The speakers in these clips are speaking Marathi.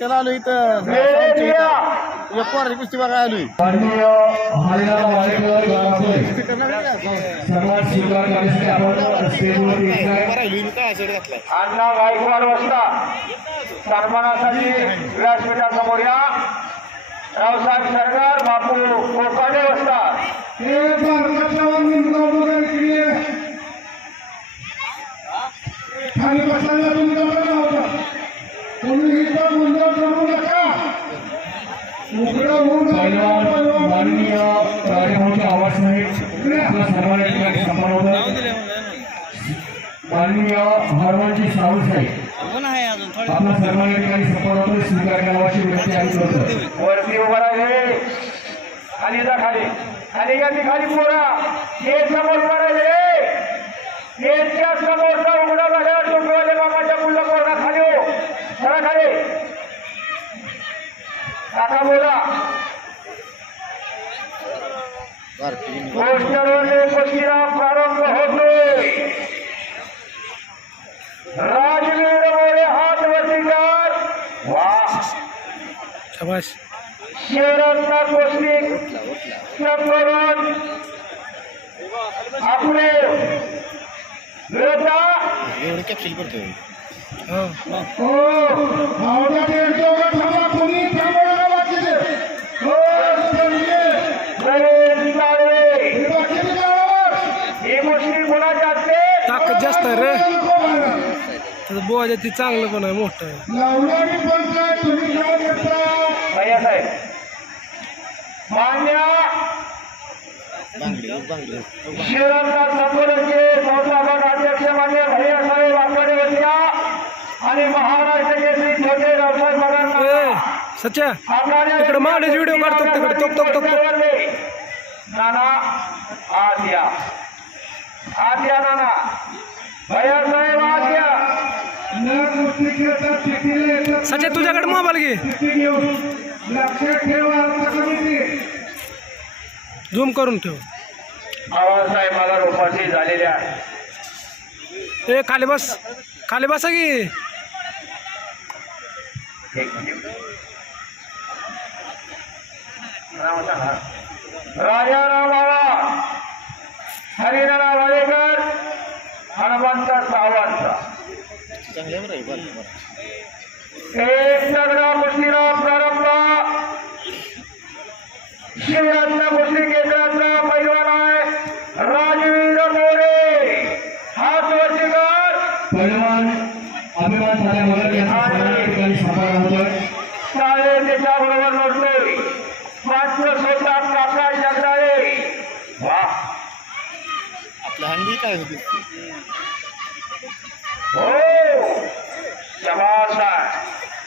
कुस्त्याला आलो इथं तुझ्या पोराची कुस्ती बघायला आलोय. अण्णा गायकवाड वस्ता सन्मानासाठी व्यासपीठासमोर या. रावसाहेब सरकार बापू कोकाटे वस्ता खाली बसताना तुमचा बघा होता कोणी इथं मुंडा करू नका उघडा होऊन माननीय कार्यक्रमाचे आवाज नाही आपला सर्वांना ठिकाणी सन्मान होता. माननीय हरवानजी सावंत साहेब आपला सर्वांना ठिकाणी सन्मान होतो. स्वीकार करावाची विनंती आम्ही करतो. वरती उभा राहिले खाली जा खाली खाली या ती खाली पोरा हे समोर राहिले गेटच्या समोरचा उघडा झाल्यावर टोपीवाले मामाच्या मुलं पोरगा खाली हो सरा खाली काका बोला पोस्टरवरले कुस्तीला प्रारंभ होतोय. राजवीर मोरे हात वरती कर. वा शाबाश. शिवरत्न कुस्ती करून आपले विरोधा एवढं कॅप्चर करतोय. ताकद जास्त आहे रे त्याचं बोवाच्या ती चांगलं पण आहे मोठं आहे. भैयासाहेब मान्य शिवरत्न संघटनेचे संस्थापक अध्यक्ष मान्य भैयासाहेब आंबेडकर वस्त्या आणि महाराष्ट्र केसरी छोटे रावसाहेब बगान सच्चा इकडे मावळीच व्हिडिओ काढतो तिकडे टोक टोक टोक नाना आद्या आद्या नाना भैयासाहेब आद्या सच्चा तुझ्याकडे मोबाईल घे झूम करून ठेव. आवाजसाहेब मला उपस्थित झालेल्या ए खाली बस खाली बसा की. राजाराम बाबा हरिनाराम वाडेकर हनुमंत सावंत एक तगडा कुस्तीला प्रारंभ. शिवरत्न कुस्ती केंद्राचा पैलवान आहे राजवीर मोरे हात वरती कर. पैलवान अभिमान झाल्या मला या ठिकाणी सन्मान होतोय. सारे त्याच्याबरोबर नोडतोय मात्र स्वतः काका जगदाळे. वा आपल्या हंडी काय होती हो शबाश आहे.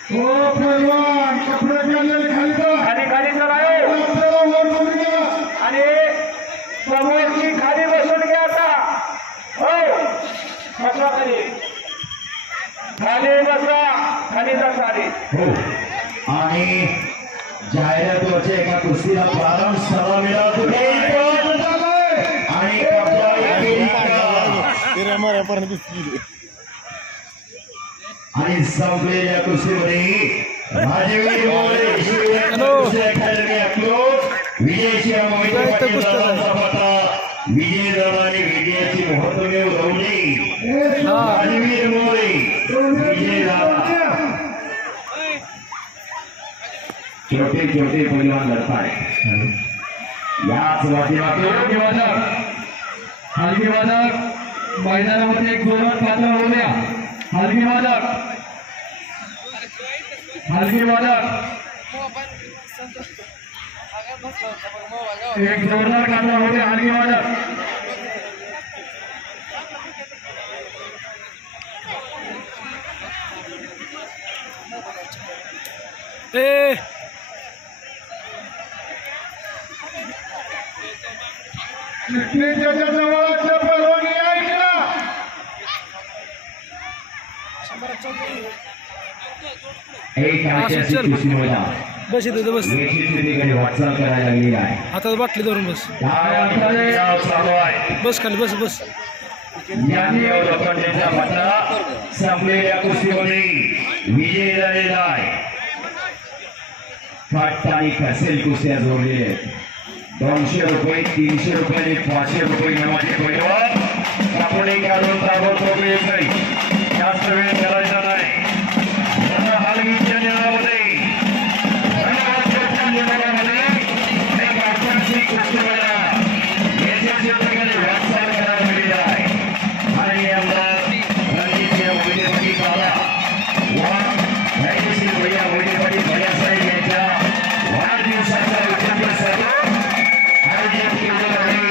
हो पैलवान कपडे घालले खाली जा. खाली खाली चलायो आणि समोरची खाली बसून घ्या आता. हो बसा खाली खाली बसा खाली जा खाली. हो आणि जाहिरातीवरच्या एका कुस्तीला प्रारंभ सर्व मिळवतो आणि आणि संपलेल्या कुस्तीमध्ये राजवीर मोरे अकॅडमी अकलूज विजयची विजय दरम्यान विजयाची महत्त्वने उडवली. राजवीर मोरे विजय छोटे छोटे पैलवान लढताय याच माध्यमातून हलगी वादक मैदानामध्ये एक जोरात पात्र होऊया. हलगी वादक एक जोरदार काढला होते. हलगी वादक ए जवळच्या परवानगी ऐकला. बस इथे बस वाटचाल करायला लागली आहे. हातात बाटली धरून बस बस खाली बस बस. संपलेल्या कुस्तीमध्ये विजय झालेला आहे. फाट आणि कसेल कुस्त्या जोडलेले आहेत. 200 रुपये, 300 रुपये आणि 500 रुपये नावाचे पैलवान आपण काढून ताबडतोब येत नाही. जास्त वेळ करायचा नाही. हलगीच्या नियमामध्ये एक आकर्षक कुस्ती मैदान याच्या ठिकाणी वाटचाल करायला मिळाली आहे. आणि आमदार रणजित मोहिते काला व रणजित भैया मोहिते भैयासाहेब यांच्या वाढदिवसाच्या उत्सवासाठी आयोजित केलेलं आहे.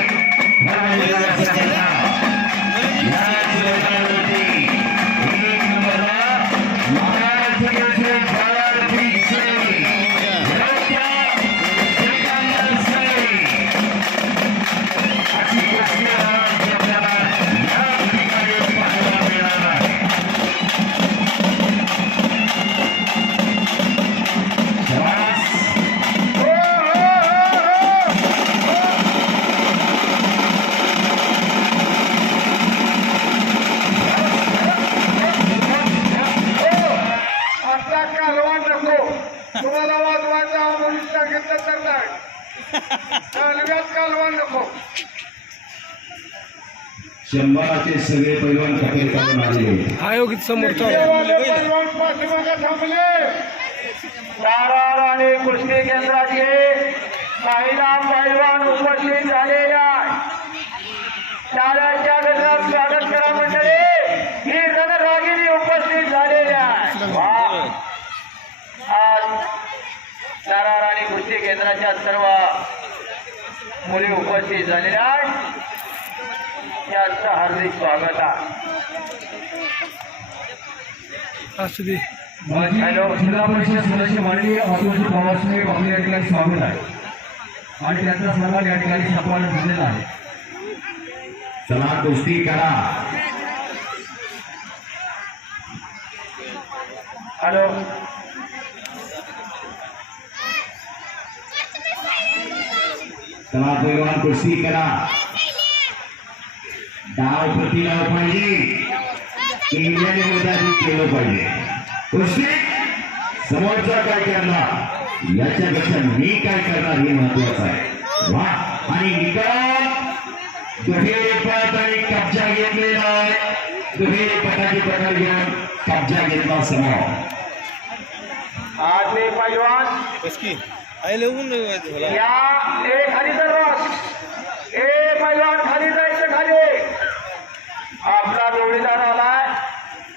तुम्हाला वाजवायचा म्हणून सांगितलं तर नाही. कालव्यात कालवा नको. शंभराचे सगळे पैलवान कपेल करून आले. आयोगित समोर चालू देवाने पैलवान पाठीमागे थांबले. तारार आणि कुस्ती केंद्राचे महिला पैलवान उपस्थित झालेले आहे. टाळ्यांच्या गजरात स्वागत करा मंडळी. ही रणरागिणी उपस्थित झालेली आहे. आज तारार आणि कुस्ती केंद्राच्या सर्व मुली उपस्थित झालेल्या आहेत. त्यांचं हार्दिक स्वागत आहे. असू दे. हॅलो, जिल्हा परिषद सदस्य माननीय अतुलजी पवारसाहेब आपले या ठिकाणी स्वागत आहे आणि त्यांचा सन्मान या ठिकाणी सन्मान झालेला आहे. चला कुस्ती करा. हॅलो, चला पैलवान कुस्ती करा. डाव प्रति डाव पाहिजे. इंडियाने मैदानी केलं पाहिजे. कुस्ती समोरचा काय करणार याच्यापेक्षा मी काय करणार हे महत्वाचं आहे. वा, आणि निकाल दुहेरी पट आणि कब्जा घेतलेला आहे. दुहेरी पटाची प्रकार घेऊन कब्जा घेतला समोर. आज ते पैलवान या खाली तर पैलवान खाली जायचं. खाली आपला जोडीदार आलाय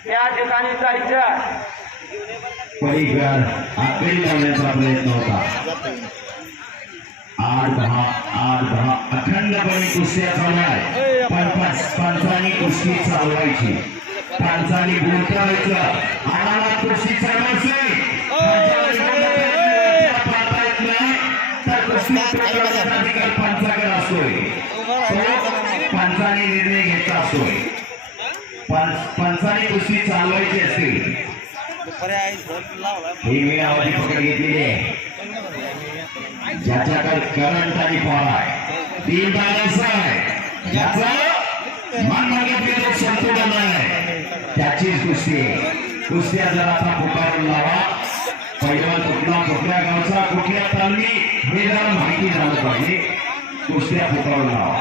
त्या ठिकाणी जायचं. परिकर आकडी लावण्याचा प्रयत्न होता. 8-10 अखंडपणे कुस्त्या चालवाय. पंचांनी कुस्ती चालवायची. पंचांनी गुंतवायचं. आम्हाला कुस्ती चालवायची. तर कुस्ती अधिकार पंचाकडे असतोय. पंचांनी निर्णय घ्यायचा असतोय. पंचांनी कुस्ती चालवायची असते. ही मी आवाजी पकड घेतलेली आहे. ज्याच्याकडे करंट आणि पॉवर आहे, तीन बॅलन्स आहे, ज्याचा मनमार्गात संतुलन आहे, त्याचीच कुस्ती आहे. कुस्त्या जर आता पुकारून लावा. पैलवान कुठल्या गावचा कुठल्या तालमी हे जरा माहिती झालं पाहिजे. कुस्त्या पुकारून लावा.